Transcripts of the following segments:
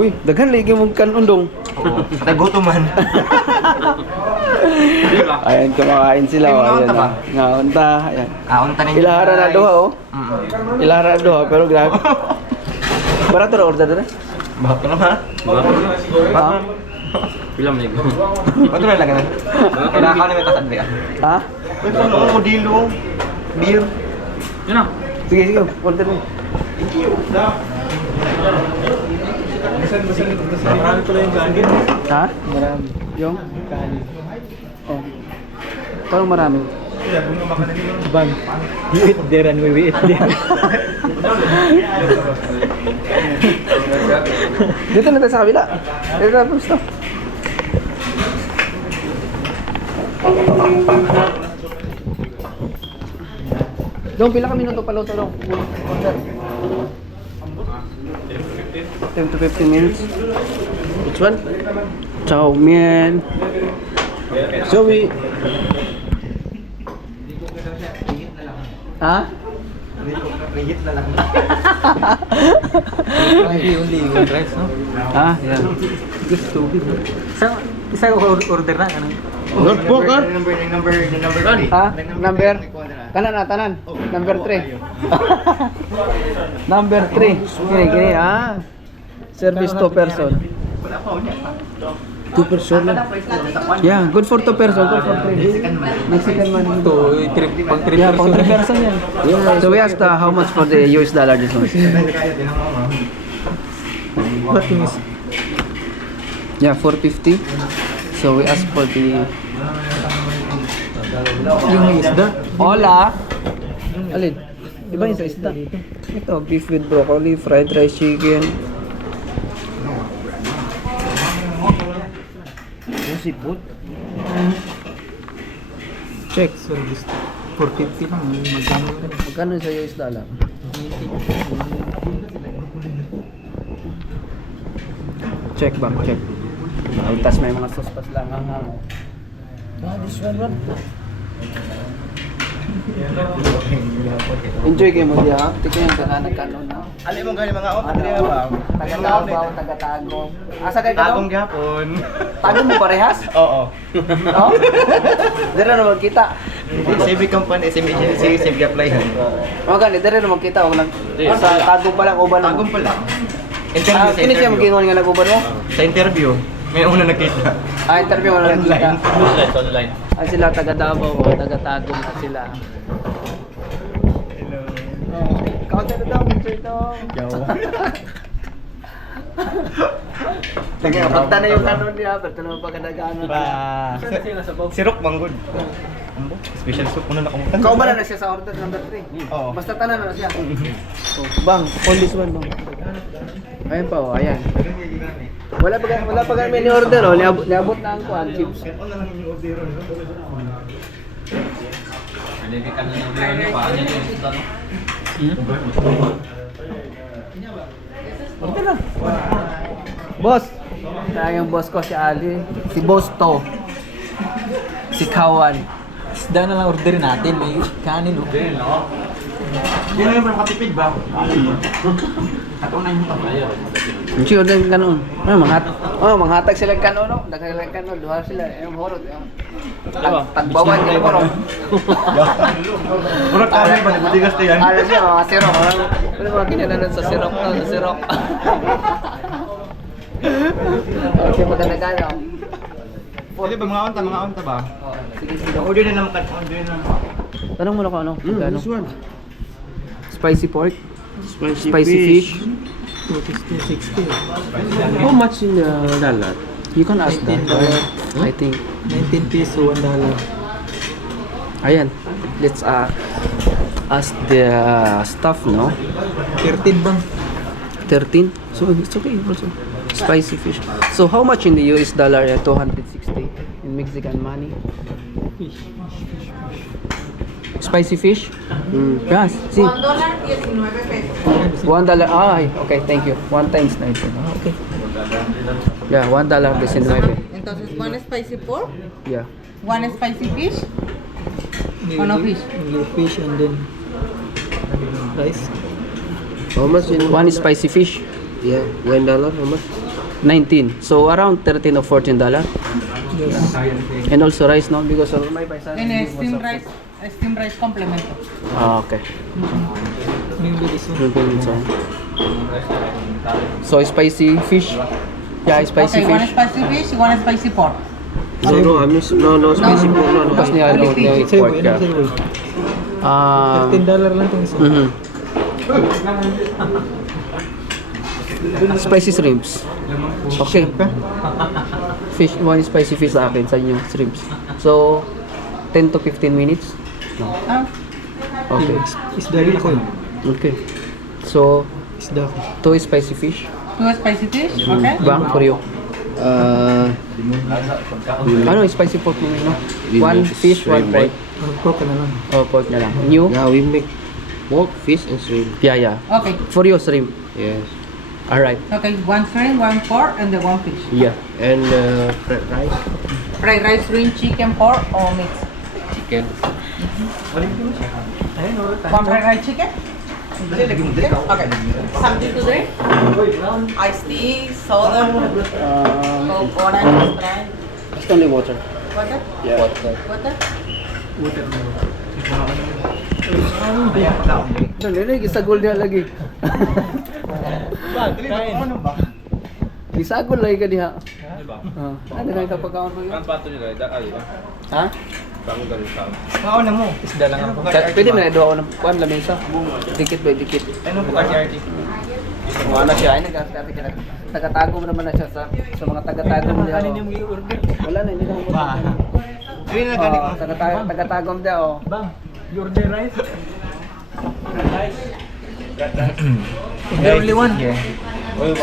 Uy, daghan lagi mong kanon dong. Oo. Nagutom man. Ayan, kumakain sila. Ay, Oh. mga Ayan, unta ba? Nga unta. Ayan. Unta ninyo. Ilahara na duha, oh. Mm. Ilahara na duha, pero grabe. Barato na order na. Baka na ha? Ha? Film nih. Ba't na lang na? Kailangan ka namin kasadli ah. Ha? May puno mo, dilo. Beer. Yun na. Sige, sige. Order mo. Marami pala yung gagawin. Ha? Marami. Yung? Oh. Parang marami. Bang. We eat there and we eat there. Dito na tayo sa kabila. Dito na gusto. Dong, pila ka minuto paluto dong. Order. 10 to 15 minutes. Which one? Chow mein. Zoe. Ha? Rigit na lang. Only one rice, no? Ah, yeah. Gusto. Isa ko order na ano. Notebook, ah? Number 3. Ha? Number? Kanan na, tanan. Number 3. Number 3. Gini, gini, ah. Service 2 person. 2 person lang. Yeah, good for 2 person. Good for 3. Mexican man. Ito, pang trip Yeah, pang 3 person yan. So we asked how much for the US dollar this one? What is? Yeah, 450. So we asked for the... Yung isda? Hola! Alin? Iba yung sa isda. Ito, beef with broccoli, fried rice chicken. Yung seafood. Check. Service. 450 lang. Magkano rin. Magkano sa US dollar? Check ba? Check. Tapos may mga sauce pa sila. Ah, this one. Enjoy kayo mo diya. Tika yung kanan na. Alam mo galing mga opa diri ba? Taga-Davao, taga-Tago. Asa kayo Tagong ka gihapon. Tago mo parehas? Oo. Oh? Dira na magkita. SMB company, SMB apply. Mga gani, dira na magkita. Sa Tago pa lang, uban mo. Tagong pa lang. Ah, kini siya mag-ingon nga nag-uban mo? Sa interview, may una nakita. Ah, interview mo na nakita. Online. Ah, sila taga-Davao o taga-Tago na sila. Hello. Counter na daw, picture ito. Nagkakapagta na yung kanon niya, pero ito naman pagkadaganon Ba. niya. Sirok manggod. Ambo, special soup una na kumutan. Ikaw ba na siya sa order number 3? Oo. Basta tanan na siya. Oh, bang, all this one bang. Ayan pa oh, ayan. Wala pa kami ni-order oh, niabot na ang kuan chips. Ano lang yung order? Order na. Boss. Sayang boss ko si Ali, si Boss To. Si Kawan. Isda na lang orderin natin. May kanin, no? Hindi na yung katipid ba? At una yung tayo. Hindi order ng kanon. Manghatag sila ng kanon, no? Daghan sila ng kanon, duha sila. Yung horot. Tagbawan yung horot. Murag kami ba? Budigas na yan. Alam siya, mga sirok. Ano mga kinananan sa sirok to, sa sirok. Okay, magandang Pwede ba mga unta ba? Sige, sige. Order na naman order na. Tanong mo na kung ano. Magkano? This one. Spicy pork, Spicy, spicy fish. 260. How much in dollar? You can ask that. I think. 19 piso, $1. Ayan. Let's ask the staff, no? 13 bang? 13. So it's okay also. Spicy fish. So how much in the US dollar? 260 in Mexican money. Spicy fish? Yes. See. $1.19 pesos. $1. Ah, okay. Thank you. 1 times 19. Ah, okay. Yeah, $1.19. Entonces, one spicy pork, Yeah. one spicy fish, no fish. Only fish and then rice. How much in One spicy fish. Yeah, $1. How much? 19. So around 13 or 14 dollar. And also rice, no? Because of my paisan. And steamed rice complement. Ah, okay. Maybe this one. So spicy fish. Yeah, spicy Okay, one fish. spicy fish, one spicy pork. No, no spicy po. No. Tapos niya ano, Quality. yung pork ka. $13 lang itong isa. Spicy shrimps. Okay. Fish, one spicy fish sa akin, sa inyo, shrimps. So, 10 to 15 minutes. Ah, Okay. Isda rin ako yun. Okay. So, Isda ako. 2 spicy fish. 2 spicy fish, okay? Bang, for you. Ano, spicy pork mo, no? We 1 make fish, 1 shrimp, pork. right? Pork ka na lang. Oh, pork na lang. New? Yeah, we make pork, fish, and shrimp. Yeah. Okay, For you, shrimp. Yes. Alright. okay, 1 shrimp, 1 pork, and the 1 fish. Yeah. And fried rice, Fried rice, shrimp, chicken, pork, or mix? chicken. 1 fried rice chicken? Okay. Something to drink? Iced tea, soda, Coke, orange, Sprite. Just only water. Water? Yeah. Water? Dali, gisagol niya lagi. Gisagol lagi ka diha. Ano na ito pagkaon mo yun? Ang pato nila, ay, Ha? tango ganun sa Kaon na mo. Isda lang ako. Pwede mo na doon ako ng kuwan lamesa. Dikit by dikit. Ano po kasi RT? Mga na siya ay nagkakati ka. Taga-tago mo naman na siya sa mga taga-tago mo diha. Ano niyo mo i-order? Wala na, hindi na ako. Hindi na ganit mo. Taga-tago mo diha oh. Bang, you order rice? There only one.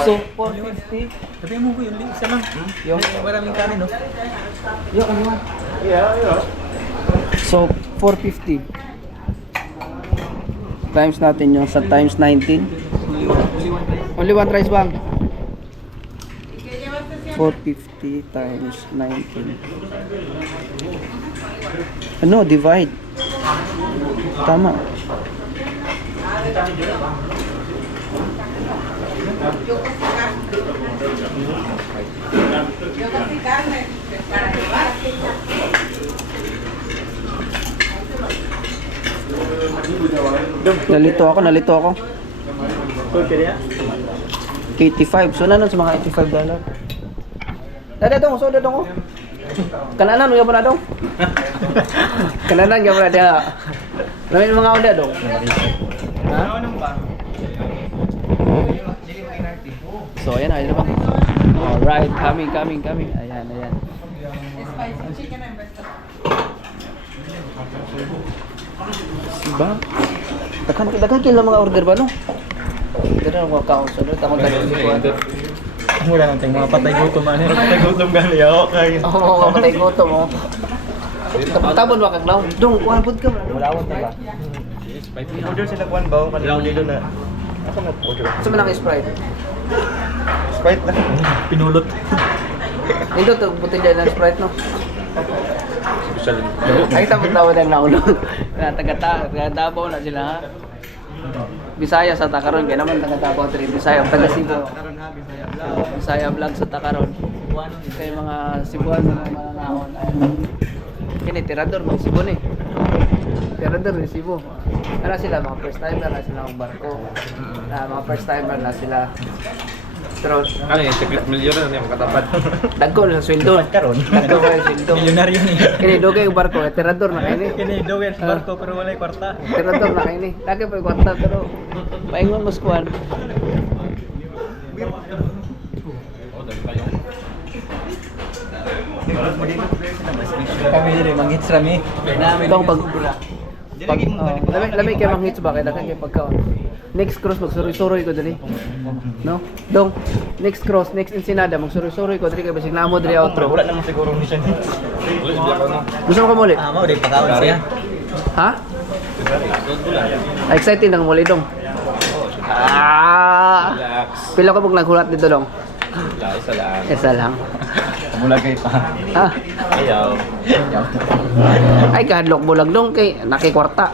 So 450. Sabi mo ko yung isa lang. Yung Maraming kanin, no? yung ano? So 450. Times natin yung sa times 19. Only one rice bang? 450 times 19. Ano? Divide. Tama. Nalito ako. 85. So nanon sa mga $85. Dada dong, so dong. Kananan mo na dong. Kananan mo na dia. Lamin mga onda dong. Ha? So ayan, ayun naman. Alright, coming. Ayan. Spicy chicken and vegetable. Diba? Daghan kila mga order ba no? Daghan ako account. So dito ako daghan ko. Wala nang tayong mga patay gutom. Ano yung patay gutom gali ako kay? Oo, kapatay ko to mo. Tabon ba kag daw? Dong, kuan pud ka. Wala akong tayo. Order sila kuan ba? Kanilang nilo na. Ako mag-order. Sa manang Sprite. Sprite lang. Pinulot. Ito to botelya ng Sprite no. special. Ay tawo lang naulo. Taga-Davao na sila ha. Bisaya sa Takaron, kaya naman taga-Davao diri Bisaya, taga Cebu. Bisaya vlog sa Takaron. Kay mga Cebuan mga naon. Kini tirador mga Cebu ni. Tirador ni Cebu. Ano sila mga first timer na sila ng barko. Mga first timer na sila. Pero Ano yung secret millionaire na yung katapat? dagko na sweldo. Karon. Dagko na sweldo. Milyonaryo ni. Kini dugay yung barko, tirador na kini. Kini dowen sa barko pero wala kwarta. Tirador na kini. Lagi pa yung kwarta pero paingon mo skuan. Kami dire mangits rami. Itong pag lamay kay manghits ba kay dakan kay pagkaon. Next cross magsuroy-suroy ko dali. No? Dong, next cross, next Ensenada magsuroy-suroy ko dali kay basig namo diri outro. Wala naman siguro ni siya. Gusto mo ka muli? Ah, mao di pagkaon siya. Ha? Excited nang muli dong. Relax. Pila ko pag naghulat dito dong. Isa lang. Isa lang. Mulagay pa. Ah, Ayaw. ay kahadlok bulag dong kay nakikwarta.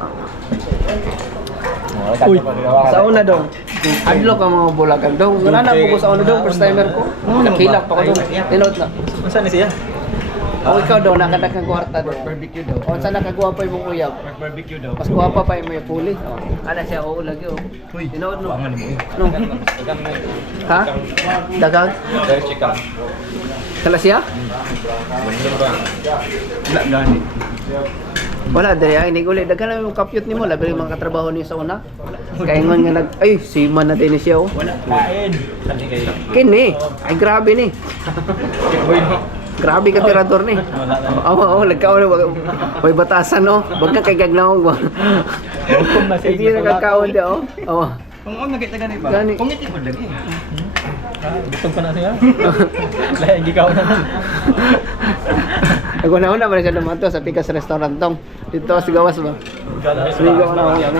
Uy. Sa una dong. Adlo ka mga bulakan dong. Wala na po ko sa ano dong, first timer ko. Nakilap ako dong. Tinod na. Saan na siya? O ikaw daw, nakadakang kwarta daw. Barbecue daw. O saan nakagawa pa yung uyab? Barbecue daw. Mas guwapa pa yung may puli. Ano siya, oo lagi o. Uy, Tinod no. pangan mo. No. Ha? Dagang? Chicken. Kala siya? Wala gani. Wala, dali ay nigulit. Dagan na yung kapyot ni mo. Labi yung mga katrabaho niyo sa una. Kaya nga nag... Ay, siman na din siya oh. Wala kain. Sali kayo. Kini. Ay, grabe ni. Grabe ka tirador ni. Oo, nagkaon na. May batasan no. Huwag ka kay gagnaw. Hukom na siya. Hindi na kakaon di oh. Oo. Kung ano nakita gani ba? Gani. Kung iti mo lagi. Gusto ko na siya. Lahat hindi ka na. Naguna-una ba na siya dumato sa Pikas Restaurant tong. Dito sa gawas ba? Sigaw na ako.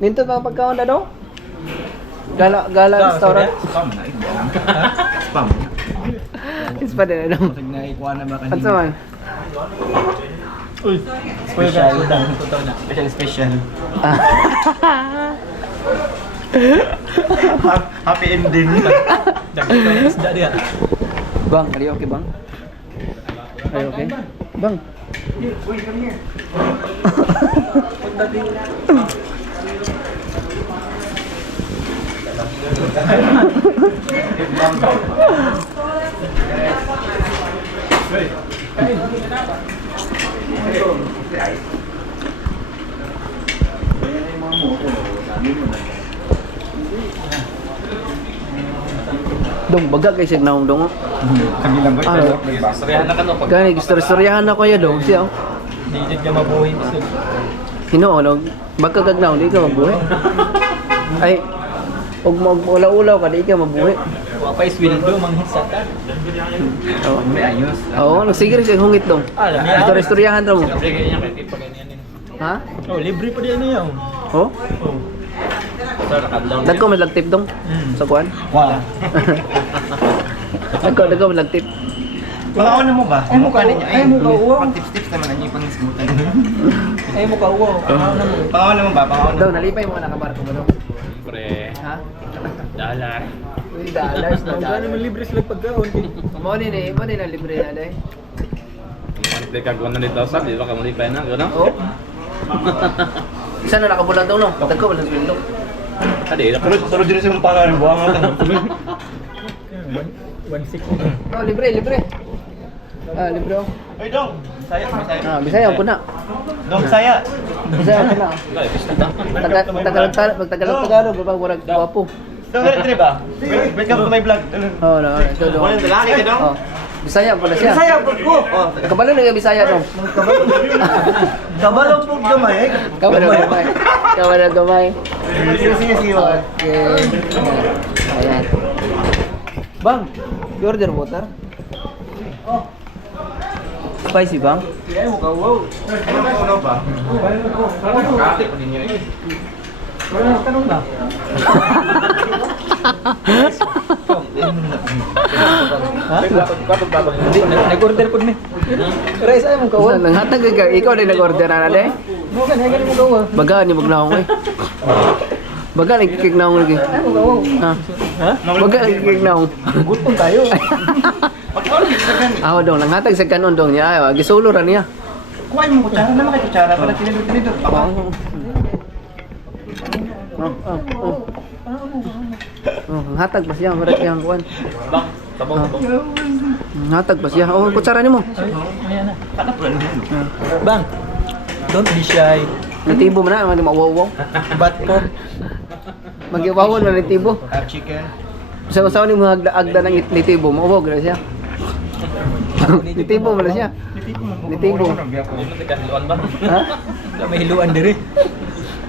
Nindot mga pagkaon na daw? Gala restaurant. Spam na ito. Spam. Is pa din ano? Pag naikuha na ba kanina? At saman? Uy, special na. Special. Happy ending. Dagdag na isda diya. Bang, are you okay bang? Are you okay? Bang. Dong, baga kay sig naong dong. Kabilang ba? Ah, Istoryahan na ka no. gani istoryahan na ko ya dong siya. Hindi ka mabuhay. Hinoonog, baga gagnaw di ka mabuhay. Ay, og ulaw ka di ka mabuhay. Wa pa isweldo manghisa ta. Oo. May ayos. Oo, nagsigir siya hungit dong. Istoryahan ra mo. Ha? Oh, libre pa diyan niya. Oh? Oh. Dagko may lagtip dong sa kuan. Wala. Dagko may lagtip. Pangaon na mo ba? Ay mo ka niya. Ay mo ka uwa. Tips naman ang ipang ismutan. Ay mo ka uwa. Pangaon na mo. Pangaon na mo ba? Pangaon na. Daw nalipay mo na kabarko mo dong. Pre, Ha? dalar. Uy, dollars na Gano'n naman libre sila pagkaon. Mo ni na libre na dai. Monthly ka 100,000, di ba ka multiply na, gano'n? Oh. Isa na nakabulan daw no. Dagko wala sweldo. Adi, Pero din sa pangaon buang ata. 160. Oh, libre. Ah, libre oh. Ay dong. Saya, saya. Ah, Bisaya ko na. Dong saya. Bisaya ko na. Tagalog, ba warag gwapo. Dong dili ba? Welcome to my vlog. Oh, no, ito dong. Walang lalaki ka dong. Oh. Bisaya pala siya. Saya bro ko. Oh, Kabalo na Bisaya dong. kabalo po gamay. Kabalo gamay. Sige. Okay. Ayan. Bang, you order water? Oh. Spicy bang? Ay mo ka wow. Ano ba? Kati pa ninyo eh. Wala tanong ba? Nag-order po ni. Rice ay mong kawan. Nanghatag ka, ikaw din nag-order na de. Mo kan hagan mo gawa. Baga ni magnaong eh. Baga ni kiknaong lagi. Ay mo gawa. Ha? Ha? Baga ni kiknaong. Gutom tayo. Awa dong, nanghatag sa kanon dong niya. Gisulo ra niya. Kuhain mo kutsara naman kay kutsara para tinidor. Baka. Hatag pa siya, marat yang kuan. Bang, tabong. Hatag pa siya. Oh, kutsara nimo. Ayan na. Kana pala nito. Bang. Don't be shy. Nitibo man na, mauwaw. But ko. Magiwawon na nitibo. Have chicken. Sa ni mo agda ng nitibo, mauwaw gra siya. Nitibo man na siya. Nitibo. Hindi mo tigahluan ba? Ha? May hiluan diri.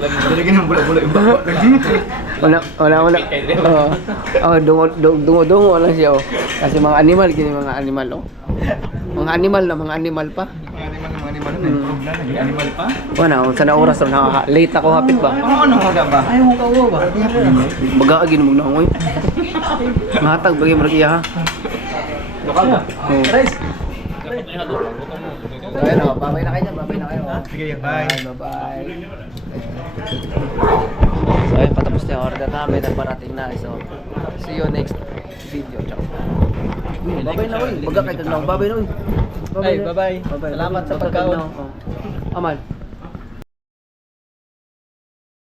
Diri ginang bula-bula iba. Wala. Oh, dungo lang siya oh. Kasi mga animal gini mga animal oh. Mga animal pa. Mga animal na naging animal pa. Wala, sana oras na late ako hapit ba? Ano haga ba? Ay mo kawo ba? Baga agin mo na ngoy. Matag bagi mo iya ha. Lokal ba? Oh. Rice. So ayun o, babay na kayo dyan, babay na kayo. Sige, bye. Bye. So ayun, patapos na yung order namin at parating na. So, see you next video. Ciao. Babay na uy, magkakaitan na ako. Babay na uy. Ay, bye-bye. Babay. Salamat sa pagkaon. Amal.